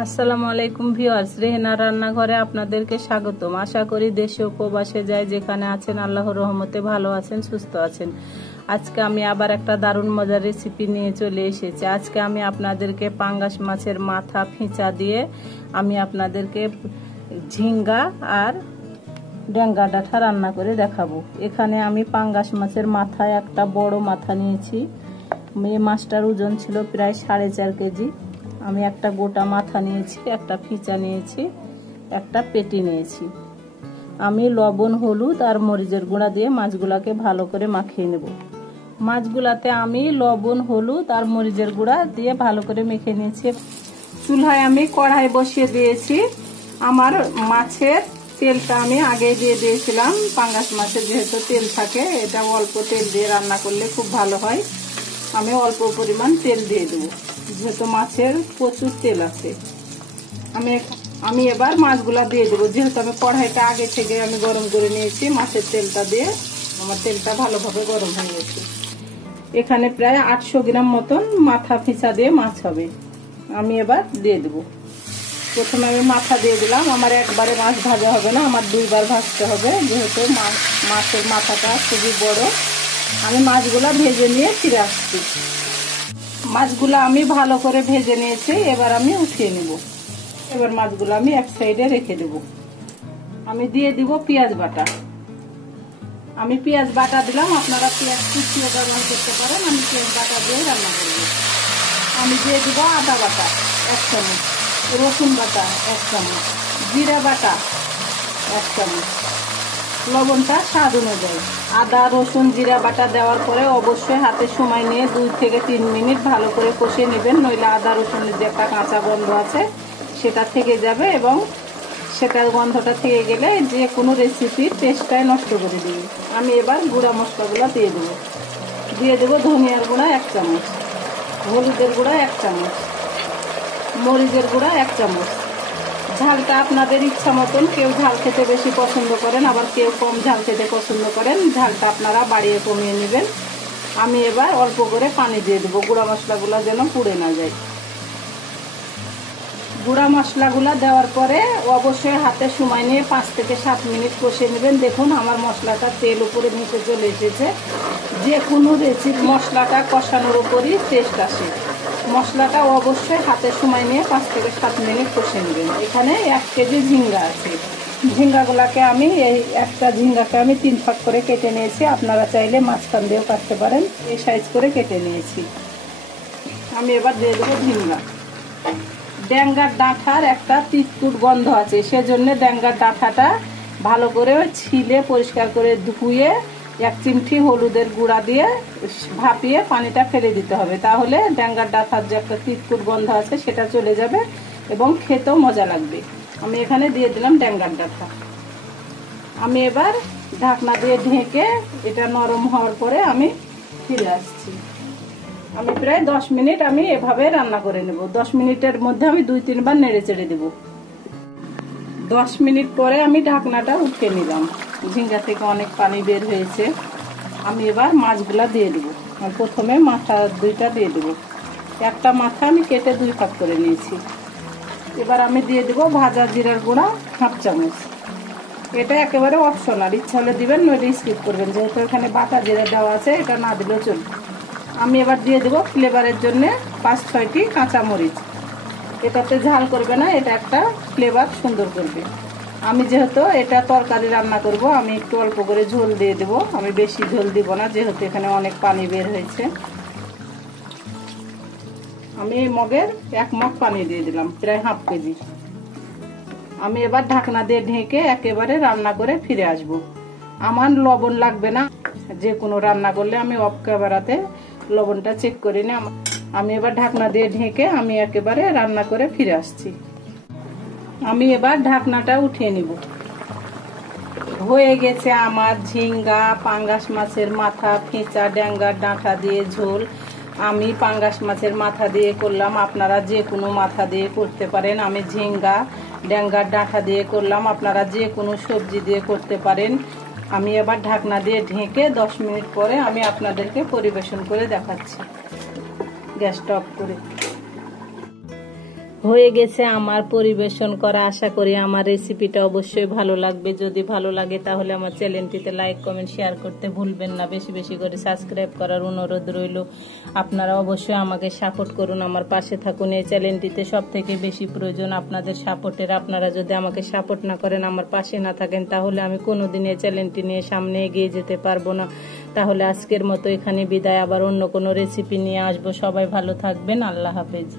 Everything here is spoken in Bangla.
আসসালামু আলাইকুম ভিউয়ার্স, রেহেনা রান্নাঘরে আপনাদেরকে স্বাগতম। আশা করি দেশে উপবাসে যায় যেখানে আছেন আল্লাহর রহমতে ভালো আছেন, সুস্থ আছেন। আজকে আমি আবার একটা দারুণ মজার রেসিপি নিয়ে চলে এসেছি। আজকে আমি আপনাদেরকে পাঙ্গাস মাছের মাথা ফিঁচা দিয়ে আমি আপনাদেরকে ঝিঙ্গা আর ডেঙ্গা ডাঁটা রান্না করে দেখাবো। এখানে আমি পাঙ্গাস মাছের মাথায় একটা বড় মাথা নিয়েছি। এই মাছটার ওজন ছিল প্রায় 4.5 কেজি। আমি একটা গোটা মাথা নিয়েছি, একটা ফিঁচা নিয়েছি, একটা পেটি নিয়েছি। আমি লবণ, হলুদ আর মরিচের গুঁড়া দিয়ে মাছগুলাকে ভালো করে মাখিয়ে নেব। মাছগুলাতে আমি লবণ, হলুদ আর মরিচের গুঁড়া দিয়ে ভালো করে মেখে নিয়েছি। চুলায় আমি কড়াই বসিয়ে দিয়েছি। আমার মাছের তেলটা আমি আগে দিয়ে দিয়েছিলাম। পাঙ্গাস মাছের যেহেতু তেল থাকে, এটা অল্প তেল দিয়ে রান্না করলে খুব ভালো হয়। আমি অল্প পরিমাণ তেল দিয়ে দেবো, যেহেতু মাছের প্রচুর তেল আছে। আমি এবার মাছগুলা দিয়ে দেবো। যেহেতু আমি কড়াইটা আগে থেকে আমি গরম করে নিয়েছি, মাছের তেলটা দিয়ে আমার তেলটা ভালোভাবে গরম হয়ে গেছে। এখানে প্রায় 800 গ্রাম মতন মাথা ফিঁচা দিয়ে মাছ হবে। আমি এবার দিয়ে দেবো। প্রথমে আমি মাথা দিয়ে দিলাম। আমার একবারে মাছ ভাজা হবে না, আমার 2বার ভাজতে হবে, যেহেতু মাছের মাথাটা খুবই বড়। আমি মাছগুলা ভেজে নিয়ে ফিরে আসছি। মাছগুলো আমি ভালো করে ভেজে নিয়েছি, এবার আমি উঠিয়ে নেব। এবার মাছগুলো আমি এক সাইডে রেখে দেব। আমি দিয়ে দিব পেঁয়াজ বাটা। আমি পেঁয়াজ বাটা দিলাম, আপনারা পেঁয়াজ কুচিয়ে ব্যবহার করতে পারেন। আমি পেঁয়াজ বাটা দিয়ে রান্না করব। আমি দিয়ে দিব আদা বাটা 1 চামচ, রসুন বাটা 1 চামচ, জিরা বাটা 1 চামচ, লবণটা স্বাদ অনুযায়ী। আদা, রসুন, জিরা বাটা দেওয়ার পরে অবশ্যই হাতে সময় নিয়ে 2 থেকে 3 মিনিট ভালো করে কষিয়ে নেবেন, নইলে আদা রসুনের যে একটা কাঁচা গন্ধ আছে সেটা থেকে যাবে, এবং সেটার গন্ধটা থেকে গেলে যে কোনো রেসিপির টেস্টটাই নষ্ট করে দেবে। আমি এবার গুঁড়া মশলাগুলো দিয়ে দেবো। দিয়ে দেবো ধনিয়ার গুঁড়া 1 চামচ, হলুদের গুঁড়া 1 চামচ, মরিচের গুঁড়া 1 চামচ। ঝালটা আপনাদের ইচ্ছা মতন, কেউ ঝাল খেতে বেশি পছন্দ করেন, আবার কেউ কম ঝাল খেতে পছন্দ করেন। ঝালটা আপনারা বাড়িয়ে কমিয়ে নেবেন। আমি এবার অল্প করে পানি দিয়ে দেবো, গুঁড়া মশলাগুলো যেন পুড়ে না যায়। গুঁড়া মশলাগুলো দেওয়ার পরে অবশ্যই হাতে সময় নিয়ে 5 থেকে 7 মিনিট কষিয়ে নেবেন। দেখুন আমার মশলাটা তেল উপরে নিচে চলে এসেছে। যে কোনো রেসিপি মশলাটা কষানোর উপরই টেস্ট আসে। মশলাটা অবশ্যই হাতে সময় নিয়ে 5 থেকে 7 মিনিট কষিয়ে নেবেন। এখানে 1 কেজি ঝিঙ্গা আছে। ঝিঙ্গাগুলাকে আমি একটা ঝিঙ্গাকে আমি 3 ভাগ করে কেটে নিয়েছি। আপনারা চাইলে মাঝখান দিয়েও কাটতে পারেন। এই সাইজ করে কেটে নিয়েছি। আমি এবার দিয়ে দেবো ঝিঙ্গা। ডেঙ্গার ডাঁটার একটা তিতকুট গন্ধ আছে, সেজন্য ডেঙ্গার ডাঁটাটা ভালো করে ছিলে পরিষ্কার করে ধুয়ে 1 চিমটি হলুদের গুঁড়া দিয়ে ভাপিয়ে পানিটা ফেলে দিতে হবে। তাহলে ডেঙ্গার ডাঁটার যে একটা তিতকুট গন্ধ আছে সেটা চলে যাবে এবং খেতেও মজা লাগবে। আমি এখানে দিয়ে দিলাম ডেঙ্গার ডাঁটা। আমি এবার ঢাকনা দিয়ে ঢেকে এটা নরম হওয়ার পরে আমি ফিরে আসছি। আমি প্রায় 10 মিনিট আমি এভাবে রান্না করে নেব। 10 মিনিটের মধ্যে আমি 2-3 বার নেড়ে চেড়ে দেব। 10 মিনিট পরে আমি ঢাকনাটা উঠিয়ে নিলাম। ঝিঙ্গা থেকে অনেক পানি বের হয়েছে। আমি এবার মাছগুলা দিয়ে দেবো। প্রথমে মাথা 2টা দিয়ে দেবো। একটা মাথা আমি কেটে 2 ভাগ করে নিয়েছি। এবার আমি দিয়ে দেবো ভাজা জিরার গুঁড়া 1/2 চামচ। এটা একেবারে অপশনাল, ইচ্ছা হলে দিবেন, নইলে স্কিপ করবেন, যেহেতু এখানে বাটা জিরা দেওয়া আছে, এটা না দিলেও চলবে। আমি এবার দিয়ে দেবো ফ্লেভারের জন্য 5-6টি কাঁচামরিচ। এটাতে ঝাল করবে না, এটা একটা ফ্লেভার সুন্দর করবে। আমি যেহেতু এটা তরকারি রান্না করব, আমি একটু অল্প করে ঝোল দিয়ে দেবো। আমি বেশি ঝোল দিব না, যেহেতু এখানে অনেক পানি বের হয়েছে। আমি এই মগের 1 মগ পানি দিয়ে দিলাম, প্রায় 1/2 কেজি। আমি এবার ঢাকনা দিয়ে ঢেকে একেবারে রান্না করে ফিরে আসব। আমার লবণ লাগবে না, যে কোনো রান্না করলে আমি অফ ক্যামেরাতে লবণটা চেক করে নিই। আমি এবার ঢাকনা দিয়ে ঢেকে আমি একেবারে রান্না করে ফিরে আসছি। আমি এবার ঢাকনাটা উঠিয়ে নিব। হয়ে গেছে আমার ঝিঙ্গা পাঙ্গাস মাছের মাথা ফিঁচা ডেঙ্গার ডাঁটা দিয়ে ঝোল। আমি পাঙ্গাস মাছের মাথা দিয়ে করলাম, আপনারা যে কোনো মাথা দিয়ে করতে পারেন। আমি ঝিঙ্গা ডেঙ্গার ডাঁটা দিয়ে করলাম, আপনারা যে কোনো সবজি দিয়ে করতে পারেন। আমি এবার ঢাকনা দিয়ে ঢেকে 10 মিনিট পরে আমি আপনাদেরকে পরিবেশন করে দেখাচ্ছি। গ্যাসটা অফ করে হয়ে গেছে আমার পরিবেশন করা। আশা করি আমার রেসিপিটা অবশ্যই ভালো লাগবে। যদি ভালো লাগে তাহলে আমার চ্যানেলটিতে লাইক কমেন্ট শেয়ার করতে ভুলবেন না। বেশি বেশি করে সাবস্ক্রাইব করার অনুরোধ রইল। আপনারা অবশ্যই আমাকে সাপোর্ট করুন, আমার পাশে থাকুন। এই চ্যানেলটিতে সব থেকে বেশি প্রয়োজন আপনাদের সাপোর্টের। আপনারা যদি আমাকে সাপোর্ট না করেন, আমার পাশে না থাকেন, তাহলে আমি কোনোদিন এই চ্যানেলটি নিয়ে সামনে এগিয়ে যেতে পারবো না। তাহলে আজকের মতো এখানে বিদায়। আবার অন্য কোনো রেসিপি নিয়ে আসবো। সবাই ভালো থাকবেন। আল্লাহ হাফেজ।